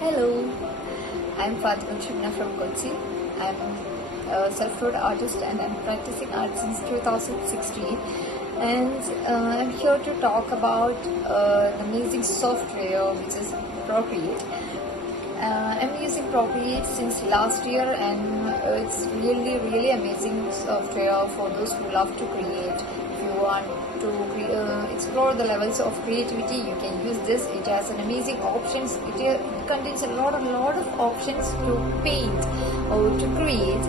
Hello, I'm Fathimathu from Kochi. I'm a self-taught artist and I'm practicing art since 2016. And I'm here to talk about an amazing software which is Procreate. I'm using Procreate since last year, and it's really amazing software for those who love to create. If you want to explore the levels of creativity, you can use this. It has an amazing options. It contains a lot of options to paint or to create.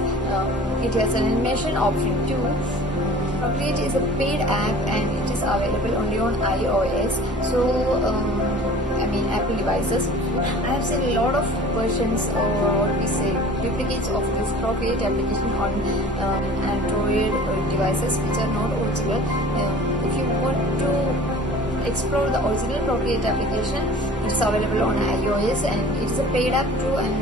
It has an animation option too. Procreate is a paid app and it is available only on iOS. Apple devices. I have seen a lot of versions, or what we say, duplicates of this Procreate application on Android devices which are not original. If you want to explore the original Procreate application, it is available on iOS and it is a paid app too, and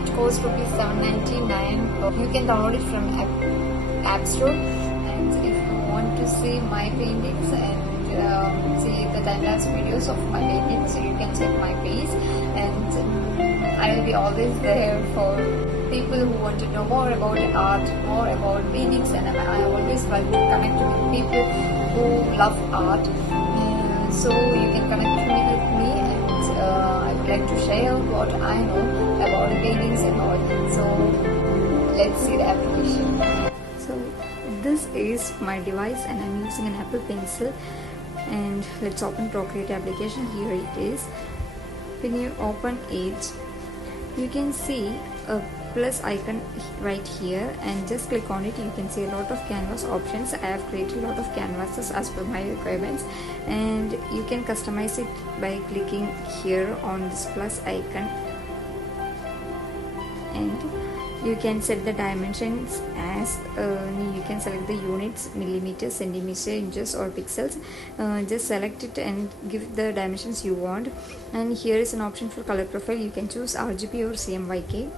it costs rupees $7.99. You can download it from App Store. And if you want to see my paintings and see the time-lapse videos of my paintings, so you can check my page, and I will be always there for people who want to know more about art, more about paintings, and I always like to connect with people who love art. So you can connect with me, and I would like to share what I know about paintings and all. So let's see the application. So this is my device and I'm using an Apple Pencil, and let's open Procreate application. Here it is. When you open it, you can see a plus icon right here, and just click on it. You can see a lot of canvas options. I have created a lot of canvases as per my requirements, and you can customize it by clicking here on this plus icon, and you can set the dimensions as you can select the units, millimeters, centimeters, inches or pixels. Just select it and give the dimensions you want. And here is an option for color profile. You can choose RGB or CMYK.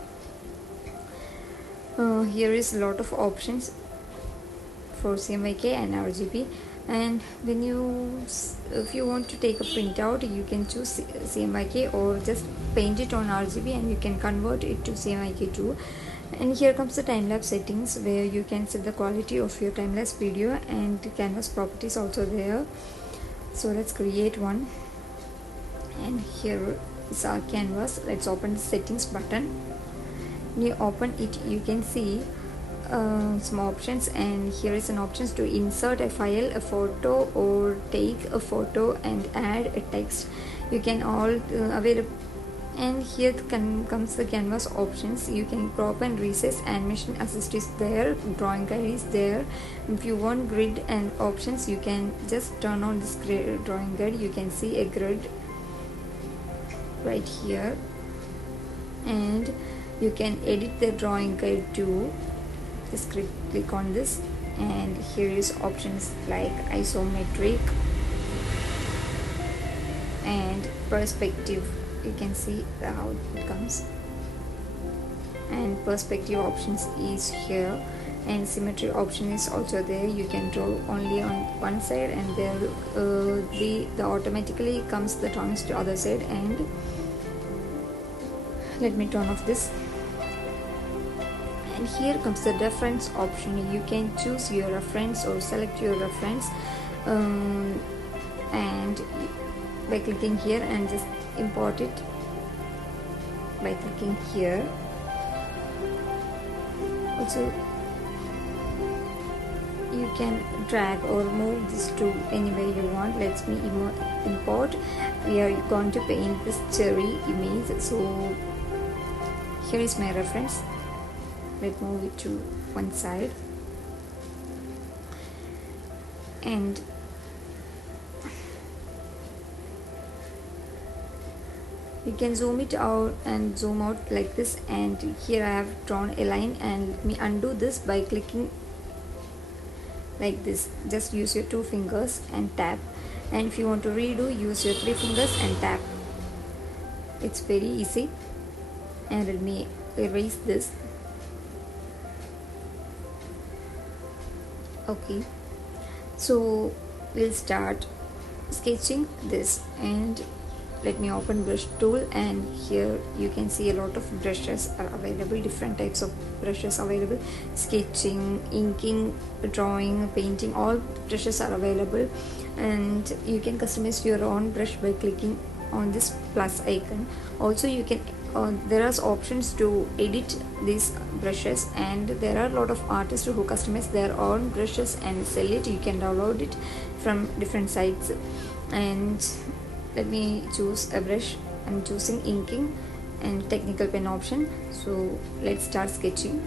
Here is a lot of options for CMYK and RGB. And when if you want to take a printout, you can choose CMYK or just paint it on RGB, and you can convert it to CMYK too. And here comes the time-lapse settings, where you can set the quality of your time-lapse video, and canvas properties also there. So let's create one, and here is our canvas. Let's open the settings button. When you open it, you can see some options, and here is an options to insert a file, a photo, or take a photo and add a text. You can all available. And here comes the canvas options. You can crop and resize, animation assist is there, drawing guide is there. If you want grid and options, you can just turn on this drawing guide. You can see a grid right here, and you can edit the drawing guide too. Just click on this, and here is options like isometric and perspective. You can see how it comes, and perspective options is here, and symmetry option is also there. You can draw only on one side, and there the automatically comes the drawings to other side. And let me turn off this, and here comes the reference option. You can choose your reference or select your reference, and by clicking here, and just import it by clicking here. Also, you can drag or move this to anywhere you want. Let me import. We are going to paint this cherry image, so here is my reference. Let's move it to one side, and you can zoom it out and zoom out like this. And here I have drawn a line, and let me undo this by clicking like this. Just use your 2 fingers and tap, and if you want to redo, use your 3 fingers and tap. It's very easy. And let me erase this. Okay, so we'll start sketching this, and let me open brush tool, and here you can see a lot of brushes are available, different types of brushes available, sketching, inking, drawing, painting, all brushes are available. And you can customize your own brush by clicking on this plus icon. Also you can there are options to edit these brushes, and there are a lot of artists who customize their own brushes and sell it. You can download it from different sites. And let me choose a brush. I'm choosing inking and technical pen option. So let's start sketching.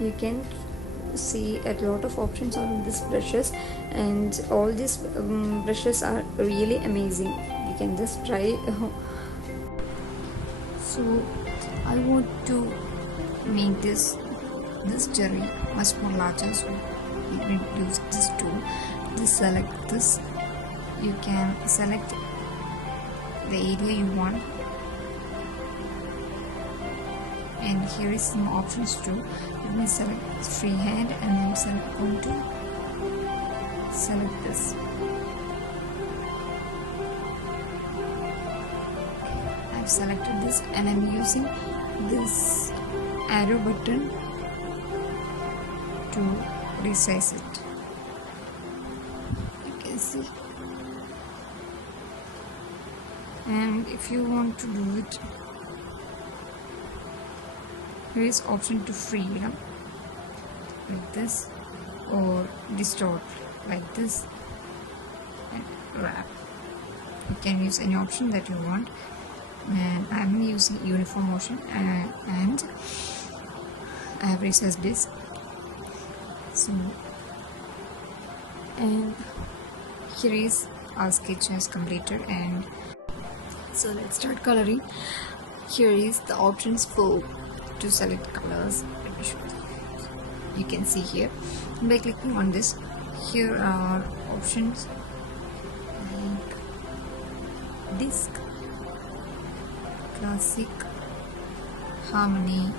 You can see a lot of options on these brushes, and all these brushes are really amazing. You can just try. So I want to make this cherry much more larger, so you can use this tool. Just select this. You can select the area you want, and here is some options too. Let me select freehand and then going to select this. I've selected this, and I'm using this arrow button to resize it. You can see. And if you want to do it, here is option to freedom, like this, or distort, like this, and wrap. You can use any option that you want, and I'm using uniform motion, and I have resized this. So, and here is our sketch has completed, and so let's start coloring. Here is the options for to select colors. Let me show you. You can see here by clicking on this, here are options like disc, classic, harmony,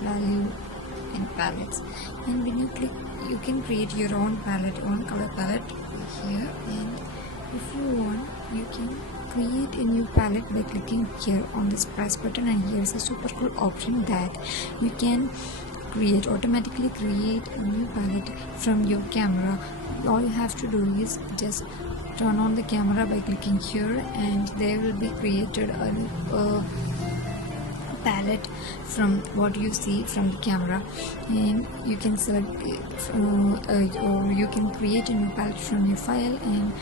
value, and palettes. And when you click, you can create your own palette, own color palette here. And if you want, you can create a new palette by clicking here on this press button. And here's a super cool option that you can automatically create a new palette from your camera. All you have to do is just turn on the camera by clicking here, and there will be created a palette from what you see from the camera. And you can select or you can create a new palette from your file, and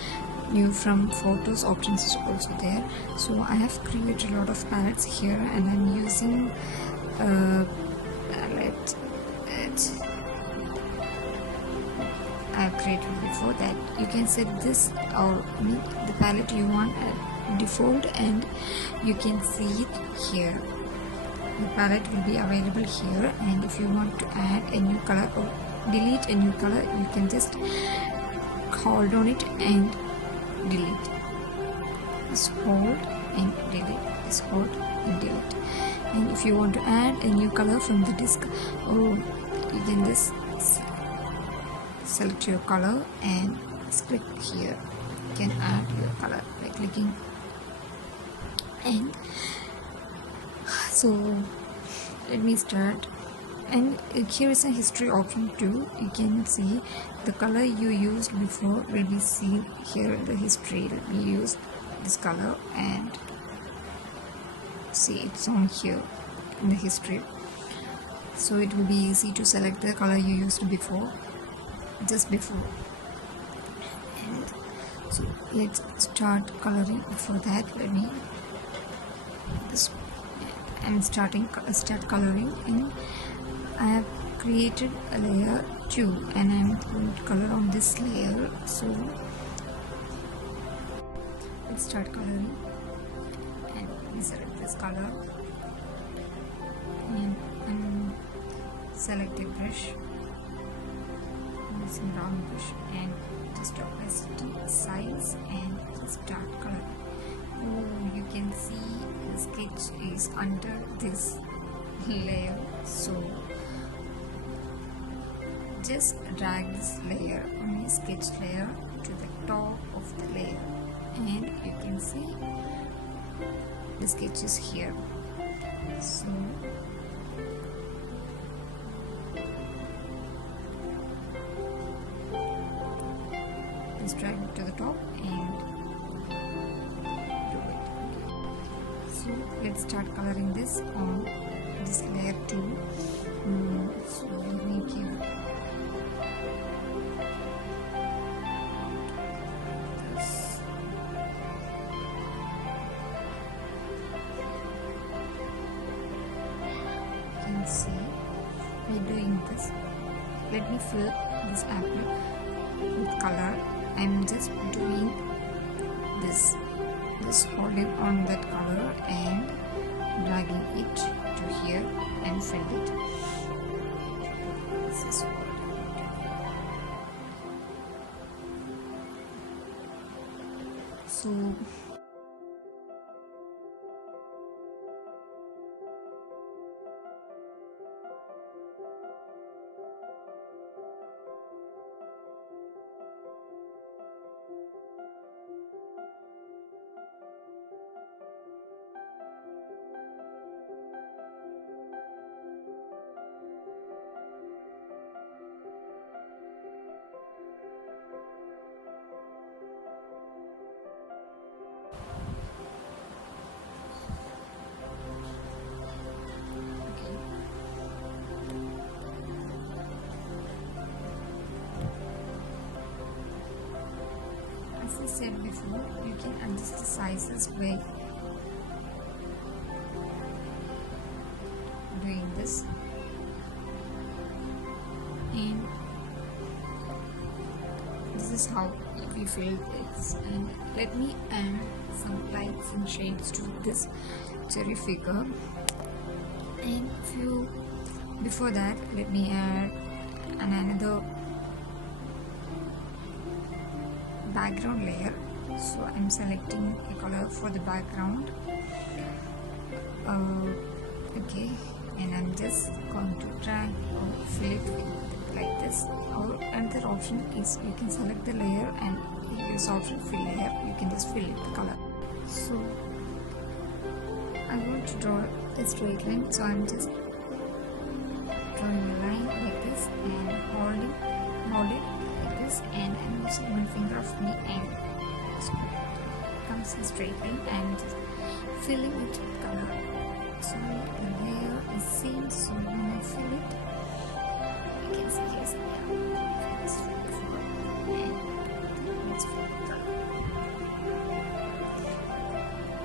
new from photos options is also there. So I have created a lot of palettes here, and I'm using palette that I have created before. That you can set this or the palette you want at default, and you can see it here. The palette will be available here, and if you want to add a new color or delete a new color, you can just hold on it and delete. Just hold and delete. Just hold and delete. And if you want to add a new color from the disk, you can just select your color and just click here. You can add your color by clicking. And so let me start. And here is a history option too. You can see the color you used before will be seen here in the history. Let me use this color, and see it's on here in the history. So it will be easy to select the color you used before, just before. And so let's start coloring. Before that, let me start coloring. And I have created a layer 2, and I'm going to color on this layer. So let's start coloring, and we select this color, and select a brush, using round brush, and just opacity, size, and start coloring. You can see the sketch is under this layer. So just drag this layer on the sketch layer to the top of the layer, and you can see the sketch is here. So just drag it to the top and do it. So let's start coloring this on this layer too. So let me give this. You can see by doing this. Let me fill this apple with color. I'm just doing this, just holding on that color and dragging it to here and fill it. This is what I do. So as I said before, you can adjust the sizes by doing this, and this is how we fill this. And let me add some lights and shades to this cherry figure, and before that let me add another background layer. So I'm selecting a color for the background. Okay, and I'm just going to drag or fill it like this. Or another option is you can select the layer and use option fill layer. You can just fill it the color. So I want to draw a straight line, so I'm just drawing a line like this and hold it like this, and I'm using one finger of me and so it comes a straight line and just filling it with color. So the layer is same, so when I fill it, you can see yes, let's fill it and let's fill the color.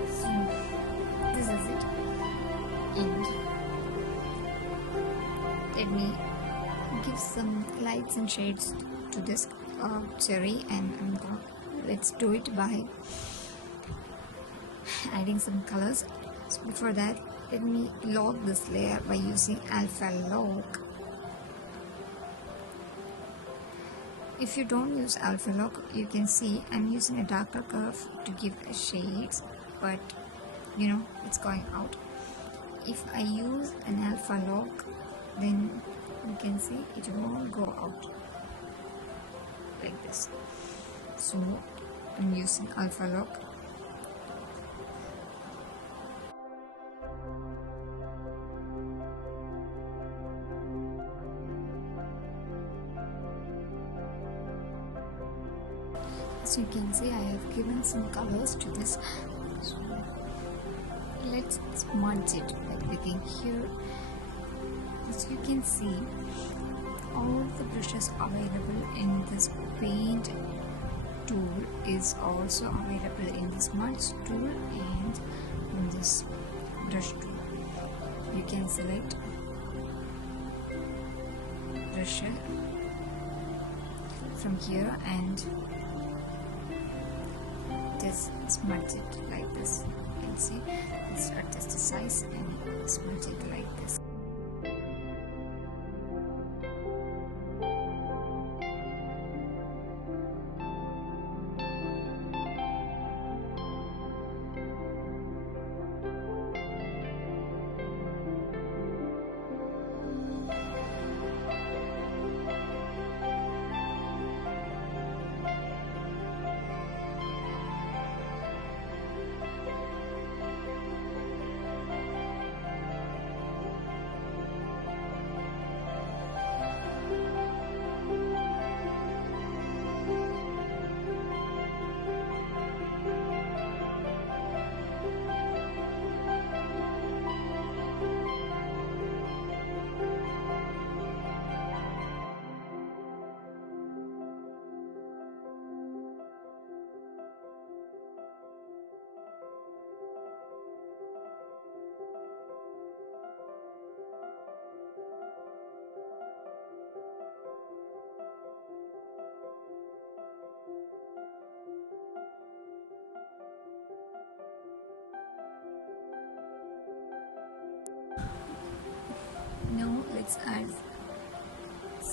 So this is it, and let me give some lights and shades to this cherry, and let's do it by adding some colors. So before that, let me lock this layer by using alpha lock. If you don't use alpha lock, you can see I'm using a darker curve to give shades, but you know it's going out. If I use an alpha lock, then you can see it won't go out like this. So I'm using alpha lock. So you can see I have given some colors to this. So let's smudge it by clicking here. As you can see, all the brushes available in this paint tool is also available in the smudge tool and in this brush tool. You can select brush from here and just smudge it like this. You can see, let's adjust the size and smudge it like this.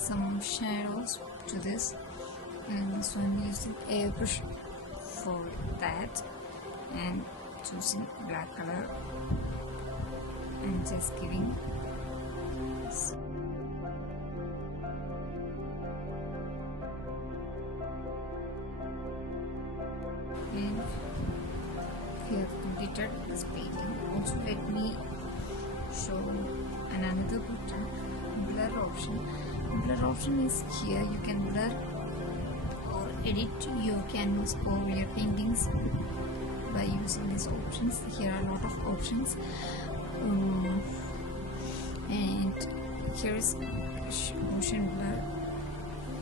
some shadows to this, and so I'm using airbrush for that and choosing black color and just giving and we have completed this painting. Also let me show another button, blur option. Blur option is here. You can blur or edit your canvas or your paintings by using these options. Here are a lot of options, and here is motion blur.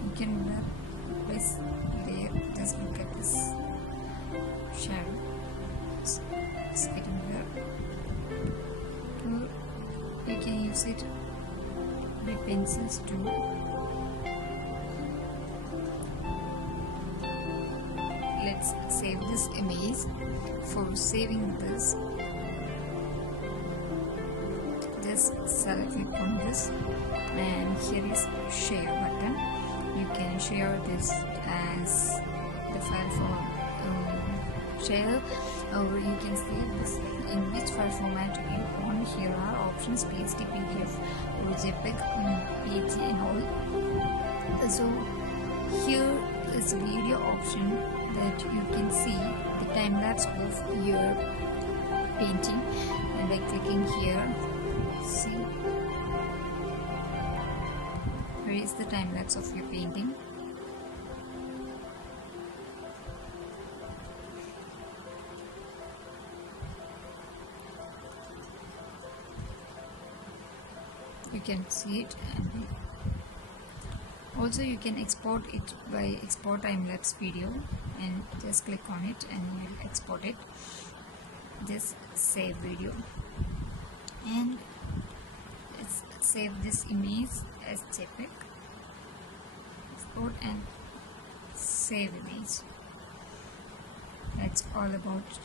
You can blur place there. Just look at this shadow. It's getting blurred. You can use it with pencils too. Let's save this image. For saving this, just click on this, and here is share button. You can share this as the file for share, or you can save this in which file format you want. Here are options: PSD, PDF, or JPEG, PNG, and all. So here is video option that you can see the time lapse of your painting, and by clicking here, see where is the time lapse of your painting. You can see it, and also you can export it by export time-lapse video, and just click on it and you will export it. Just save video, and let's save this image as JPEG. Export and save image. That's all about